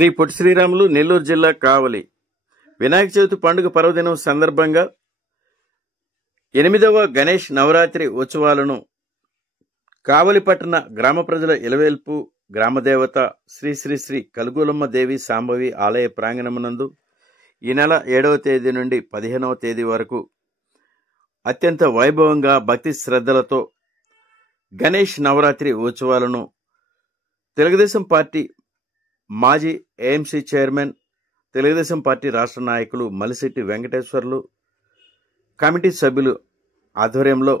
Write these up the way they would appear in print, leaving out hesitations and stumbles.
శ్రీ పొట్టి శ్రీరాములు నెల్లూరు జిల్లా కావలి వినాయక చవితి పండుగ పర్వదినం సందర్భంగా 8వ గణేష్ నవరాత్రి ఉత్సవాలను కావలి పట్టణ గ్రామ ప్రజల ఇలవేల్పు గ్రామదేవత శ్రీ శ్రీ శ్రీ కలుగులమ్మ దేవి సాంబవి ఆలయ ప్రాంగణమునందు ఈ నెల 7వ తేదీ నుండి 15వ తేదీ వరకు అత్యంత వైభవంగా భక్తి శ్రద్ధలతో గణేష్ నవరాత్రి ఉత్సవాలను తెలుగుదేశం పార్టీ మాజీ ఏఎంసీ చైర్మన్, తెలుగుదేశం పార్టీ రాష్ట్ర నాయకులు మలిశెట్టి వెంకటేశ్వర్లు కమిటీ సభ్యులు ఆధ్వర్యంలో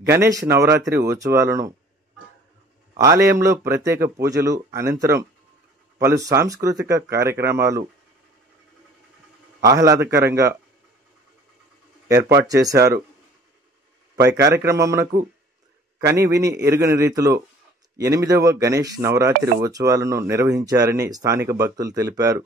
గణేష్ నవరాత్రి ఉత్సవాలను ఆలయంలో ప్రత్యేక పూజలు అనంతరం పలు సాంస్కృతిక కార్యక్రమాలు ఆహ్లాదకరంగా ఏర్పాటు చేశారు. పై కార్యక్రమమునకు కని విని ఎరుగని రీతిలో 8వ గణేష్ నవరాత్రి ఉత్సవాలను నిర్వహించారని స్థానిక భక్తులు తెలిపారు.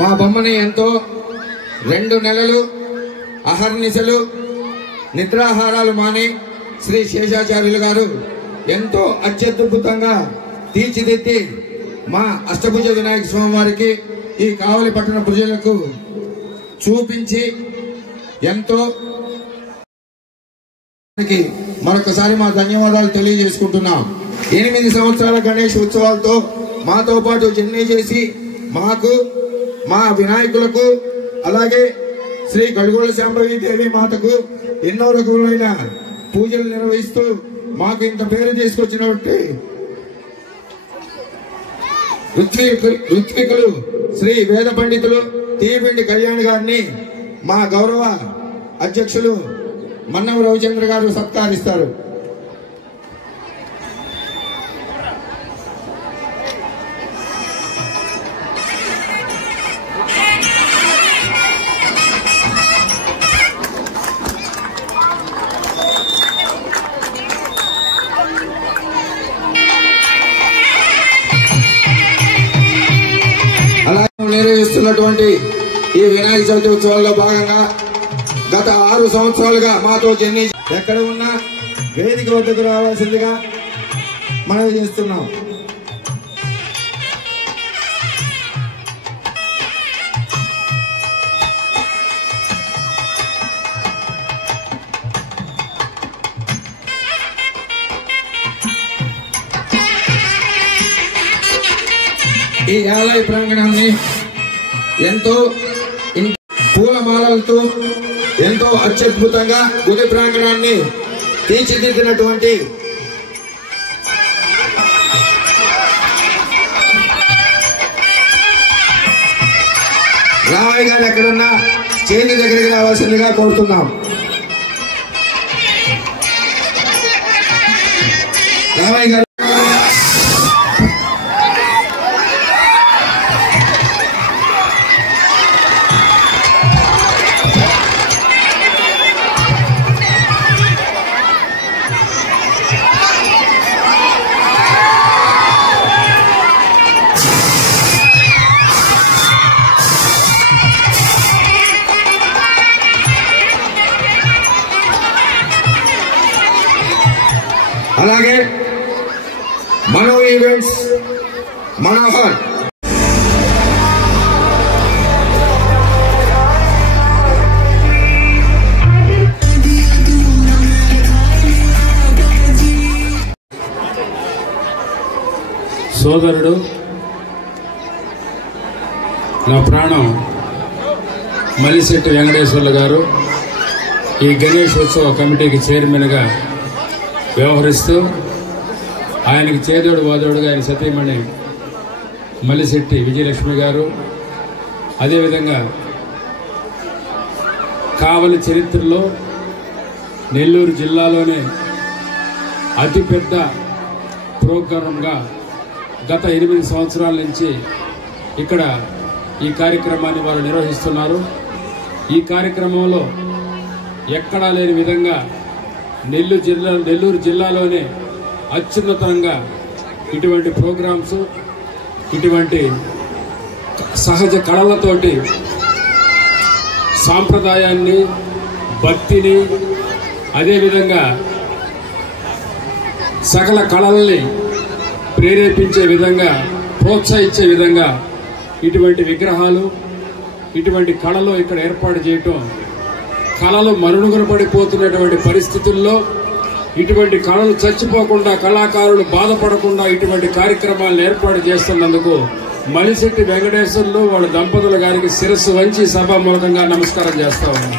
మా బొమ్మని ఎంతో 2 నెలలు అహర్నిశలు నిద్రాహారాలు మాని శ్రీ శేషాచార్యులు గారు ఎంతో అత్యద్భుతంగా తీర్చిదిద్ది మా అష్టభుజ వినాయక స్వామి వారికి ఈ కావలి పట్టణ ప్రజలకు చూపించి ఎంతో మరొకసారి మా ధన్యవాదాలు తెలియజేసుకుంటున్నాం. 8 సంవత్సరాల గణేష్ ఉత్సవాలతో మాతో పాటు జర్నీ చేసి మాకు మా వినాయకులకు అలాగే శ్రీ కలుగోల శాంభవి దేవి మాతకు ఎన్నో రకములైన పూజలు నిర్వహిస్తూ మాకు ఇంత పేరు తీసుకొచ్చినటువంటి ఋత్వికులు శ్రీ వేద పండితులు తీపిండి కళ్యాణ్ గారిని మా గౌరవ అధ్యక్షులు మన్నవ రవిచంద్ర గారు సత్కరిస్తారు. నిర్వహిస్తున్నటువంటి ఈ వినాయక చవితి ఉత్సవాల్లో భాగంగా గత 6 సంవత్సరాలుగా మాతో జర్నీ ఎక్కడ ఉన్నా వేదిక వద్దకు రావాల్సిందిగా మనవి చేస్తున్నాం. ఈ ఆలయ ప్రాంగణాన్ని ఎంతో పూలమాలలతో ఎంతో అత్యద్భుతంగా గుడి ప్రాంగణాన్ని తీర్చిదిద్దినటువంటి రామయ్య గారు ఎక్కడున్నా స్టేజ్ దగ్గరికి రావాల్సిందిగా కోరుతున్నాం. రామయ్య గారు అలాగే మనో ఈవెంట్స్ మనోహర్ సోదరుడు నా ప్రాణం మలిశెట్టి వెంకటేశ్వర్లు గారు ఈ గణేశోత్సవ కమిటీకి చైర్మన్గా వ్యవహరిస్తూ ఆయనకి చేదోడు వాదోడుగా ఆయన సతీమణి మలిశెట్టి విజయలక్ష్మి గారు, అదేవిధంగా కావలి చరిత్రలో నెల్లూరు జిల్లాలోనే అతిపెద్ద ప్రోగ్రాంగా గత 8 సంవత్సరాల నుంచి ఇక్కడ ఈ కార్యక్రమాన్ని వారు నిర్వహిస్తున్నారు. ఈ కార్యక్రమంలో ఎక్కడా లేని విధంగా నెల్లూరు జిల్లాలోనే అత్యున్నతంగా ఇటువంటి ప్రోగ్రామ్స్, ఇటువంటి సహజ కళలతోటి సాంప్రదాయాన్ని, భక్తిని, అదేవిధంగా సకల కళల్ని ప్రేరేపించే విధంగా, ప్రోత్సహించే విధంగా ఇటువంటి విగ్రహాలు, ఇటువంటి కళలు ఇక్కడ ఏర్పాటు చేయటం, కళలు మరుగున పడిపోతున్నటువంటి పరిస్థితుల్లో ఇటువంటి కళలు చచ్చిపోకుండా, కళాకారులు బాధపడకుండా ఇటువంటి కార్యక్రమాలను ఏర్పాటు చేస్తున్నందుకు మలిశెట్టి వెంకటేశ్వర్లు వాళ్ళ దంపతుల గారికి శిరస్సు వంచి సభామూలకంగా నమస్కారం చేస్తా ఉన్నాను.